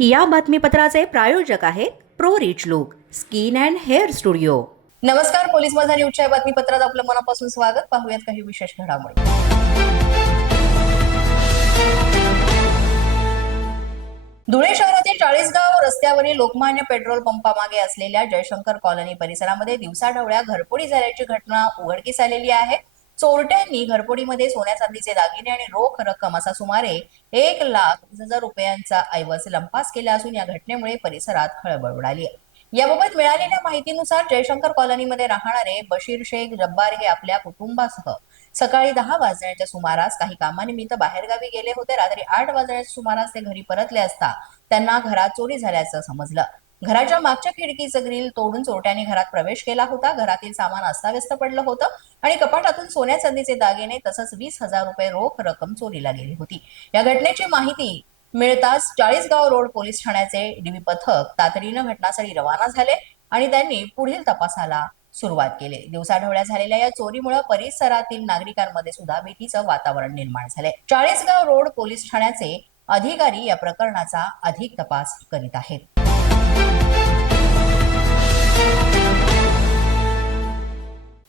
या बातमीपत्राचे प्रायोजक आहेत pro rich look skin and hair studio. नमस्कार पोलीस माझा न्यूजच्या या बातमीपत्रात आपलं मनापासून स्वागत. पाहूयात काही विशेष घडामोडी. धुळे शहरातील चाळीसगाव रस्त्यावरील लोकमान्य पेट्रोल पंपामागे असलेल्या जयशंकर कॉलनी परिसरामध्ये दिवसाढवळ्या घरपोडी झाल्याची घटना उघडकीस आलेली आहे. चोरट्यांनी घरफोडीमध्ये सोन्या चांदीचे दागिने आणि रोख रक्कम असा सुमारे एक लाख वीस हजार रुपयांचा ऐवज लंपास केला असून या घटनेमुळे परिसरात खळबळ उडाली आहे. याबाबत मिळालेल्या माहितीनुसार जयशंकर कॉलनीमध्ये राहणारे बशीर शेख जब्बार हे आपल्या कुटुंबासह सकाळी दहा वाजण्याच्या सुमारास काही कामानिमित्त बाहेरगावी गेले होते. रात्री आठ वाजण्याच्या सुमारास ते घरी परतले असता त्यांना घरात चोरी झाल्याचं समजलं. घराच्या मागच्या खिडकीचं ग्रिल तोडून चोरट्याने घरात प्रवेश केला होता. घरातील सामान अस्ताव्यस्त पडलं होतं आणि कपाटातून सोन्या चांदीचे दागिने तसंच वीस हजार रुपये रोख रक्कम चोरीला गेली होती. या घटनेची माहिती मिळताच चाळीसगाव रोड पोलीस ठाण्याचे डीबी पथक तातडीनं घटनास्थळी रवाना झाले आणि त्यांनी पुढील तपासाला सुरुवात केली. दिवसाढवळ्या झालेल्या या चोरीमुळे परिसरातील नागरिकांमध्ये सुद्धा भीतीचं वातावरण निर्माण झाले चाळीसगाव रोड पोलीस ठाण्याचे अधिकारी या प्रकरणाचा अधिक तपास करीत आहेत.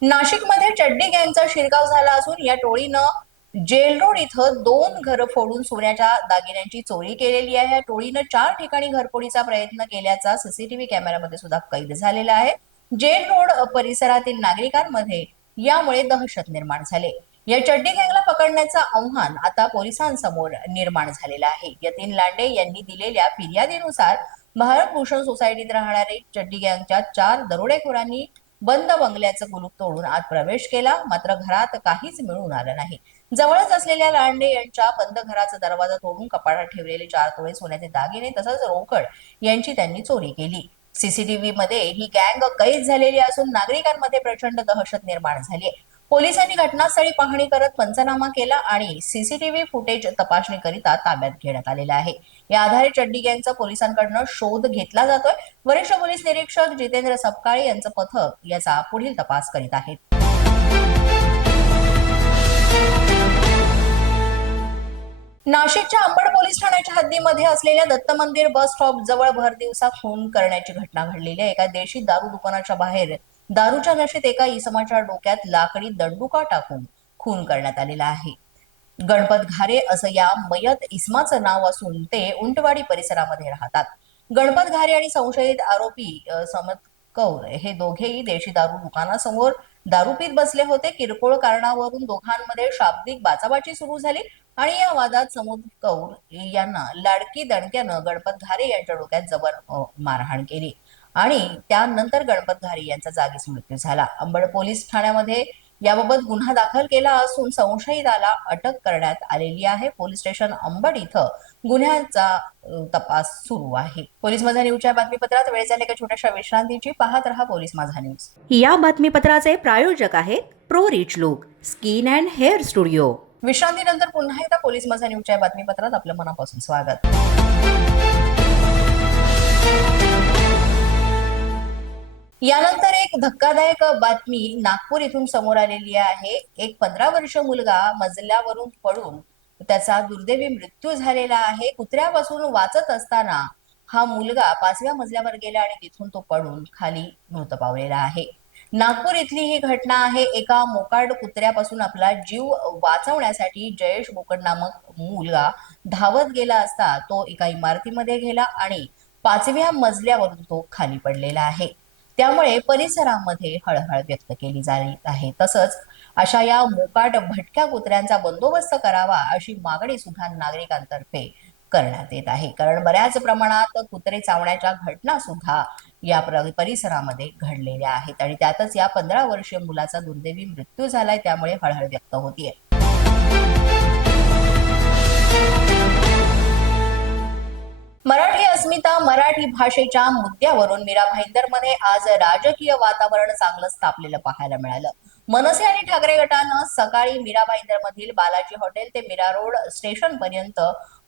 नाशिकमध्ये चड्डी गँगचा शिरकाव झाला असून या टोळीनं जेल रोड इथं दोन घरं फोडून सोन्याच्या दागिन्यांची चोरी केलेली आहे. या टोळीनं चार ठिकाणी घरफोडीचा प्रयत्न केल्याचा सीसीटीव्ही कॅमेऱ्यामध्ये सुद्धा कैद झालेला आहे. जेल रोड परिसरातील नागरिकांमध्ये यामुळे दहशत निर्माण झाले. या चड्डी गँगला पकडण्याचं आव्हान आता पोलिसांसमोर निर्माण झालेलं आहे. यतीन लांडे यांनी दिलेल्या फिर्यादीनुसार भारत भूषण सोसायटीत राहणारे चड्डी गँगच्या चार दरोडेखोरांनी बंद बंगल्याचं कुलूप तोडून आत प्रवेश केला. मात्र घरात काहीच मिळून आलं नाही. जवळच असलेल्या लांडे यांच्या बंद घराचा दरवाजा तोडून कपाटात ठेवलेले चार तोळे सोन्याचे दागिने तसंच रोकड यांची त्यांनी चोरी केली. सीसीटीव्ही मध्ये ही गँग कैद झालेली असून नागरिकांमध्ये प्रचंड दहशत निर्माण झाली आहे. पोलिसांनी घटनास्थळी पाहणी करत पंचनामा केला आणि सीसीटीव्ही फुटेज तपासणीकरिता ताब्यात घेण्यात आलेला आहे. या आधारे चड्डी गँगचा पोलिसांकडनं शोध घेतला जातोय. वरिष्ठ पोलीस निरीक्षक जितेंद्र सपकाळे यांचं पथक याचा पुढील तपास करीत आहेत. नाशिकच्या अंबड पोलीस ठाण्याच्या हद्दीमध्ये असलेल्या दत्त मंदिर बस स्टॉप जवळ भर दिवसा खून करण्याची घटना घडलेली आहे. एका देशी दारू दुकानाच्या बाहेर दारूच्या नशेत एका इसमाच्या डोक्यात लाकडी दंडुका टाकून खून करण्यात आलेला आहे. गणपत घारे असं या मयत इस्माचं नाव असून ते उंटवाडी परिसरामध्ये राहतात. गणपत घारे आणि संशयित आरोपी समत कौर हे दोघेही देशी दारू दुकानासमोर दारू पीत बसले होते. किरकोळ कारणावरून दोघांमध्ये शाब्दिक बाचाबाची सुरू झाली आणि या वादात समुद कौर यांना लाडकी दणक्यानं गणपत घारे यांच्या डोक्यात जबर मारहाण केली. आणि त्यानंतर गणपत घारे यांचा जागीच मृत्यू झाला. अंबड पोलीस ठाण्यामध्ये याबाबत गुन्हा दाखल केला असून संशयिताला अटक करण्यात आलेली आहे. पोलीस स्टेशन अंबड इथं गुन्ह्याचा तपास सुरू आहे. पोलीस माझा न्यूजच्या बातमीपत्रात वेळ झाले एका छोट्याशा विश्रांतीची? पाहत रहा पोलीस माझा न्यूज. या बातमीपत्राचे प्रायोजक आहेत pro rich look skin and hair studio. विश्रांतीनंतर पुन्हा एकदा पोलीस माझा न्यूजच्या बातमीपत्रात आपलं मनापासून स्वागत. यानंतर एक धक्कादायक बातमी नागपूर इथून समोर आलेली आहे. एक पंधरा वर्ष मुलगा मजल्यावरून पडून त्याचा दुर्दैवी मृत्यू झालेला आहे. कुत्र्यापासून वाचत असताना हा मुलगा पाचव्या मजल्यावर गेला आणि तिथून तो पडून खाली मृत पावलेला आहे. नागपूर इथली ही घटना आहे. एका मोकाड कुत्र्यापासून आपला जीव वाचवण्यासाठी जयेश बोकड नामक मुलगा धावत गेला असता तो एका इमारतीमध्ये गेला आणि पाचव्या मजल्यावरून तो खाली पडलेला आहे. त्यामुळे परिसरामध्ये हळहळ व्यक्त केली जात आहे. तसंच अशा या मोकाट भटक्या कुत्र्यांचा बंदोबस्त करावा अशी मागणी सुद्धा नागरिकांतर्फे करण्यात येत आहे. कारण बऱ्याच प्रमाणात कुत्रे चावण्याच्या घटना सुद्धा या प्र- परिसरामध्ये घडलेल्या आहेत आणि त्यातच या पंधरा वर्षीय मुलाचा दुर्दैवी मृत्यू झालाय त्यामुळे हळहळ व्यक्त होतीये. मराठी अस्मिता मराठी भाषेच्या मुद्द्यावरून मीरा भाईंदरमध्ये आज राजकीय वातावरण चांगलंच तापलेलं पाहायला मिळालं. मनसे आणि ठाकरे गटानं सकाळी मीरा भाईंदर मधील बालाजी हॉटेल ते मीरा रोड स्टेशन पर्यंत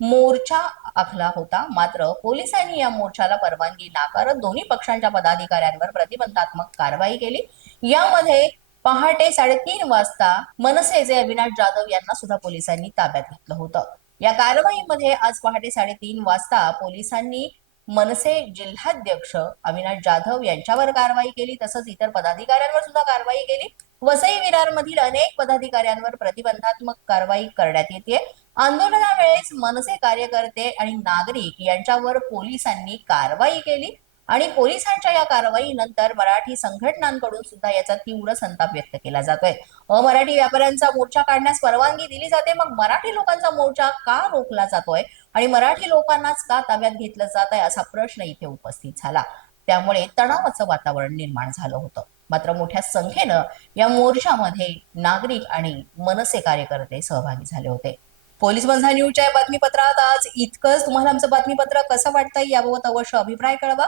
मोर्चा आखला होता. मात्र पोलिसांनी या मोर्चाला परवानगी नाकारत दोन्ही पक्षांच्या पदाधिकाऱ्यांवर प्रतिबंधात्मक कारवाई केली. यामध्ये पहाटे साडेतीन वाजता मनसेचे अविनाश जाधव यांना सुद्धा पोलिसांनी ताब्यात घेतलं होतं. या कारवाईमध्ये आज पहाटे साडेतीन वाजता पोलिसांनी मनसे जिल्हाध्यक्ष अविनाश जाधव यांच्यावर कारवाई केली तसंच इतर पदाधिकाऱ्यांवर सुद्धा कारवाई केली. वसई विरारमधील अनेक पदाधिकाऱ्यांवर प्रतिबंधात्मक कारवाई करण्यात येते आंदोलनावेळेस मनसे कार्यकर्ते आणि नागरिक यांच्यावर पोलिसांनी कारवाई केली. आणि पोलिसांच्या या कारवाईनंतर मराठी संघटनांकडून सुद्धा याचा तीव्र संताप व्यक्त केला जातोय. अमराठी व्यापाऱ्यांचा मोर्चा काढण्यास परवानगी दिली जाते मग मराठी लोकांचा मोर्चा का रोखला जातोय आणि मराठी लोकांनाच का ताब्यात घेतलं जात आहे असा प्रश्न इथे उपस्थित झाला. त्यामुळे तणावाचं वातावरण निर्माण झालं होतं. मात्र मोठ्या संख्येनं या मोर्चामध्ये नागरिक आणि मनसे कार्यकर्ते सहभागी झाले होते. पोलीस बंधा न्यूजच्या बातमीपत्रात आज इतकंच. तुम्हाला आमचं बातमीपत्र कसं वाटतंय याबाबत अवश्य अभिप्राय कळवा.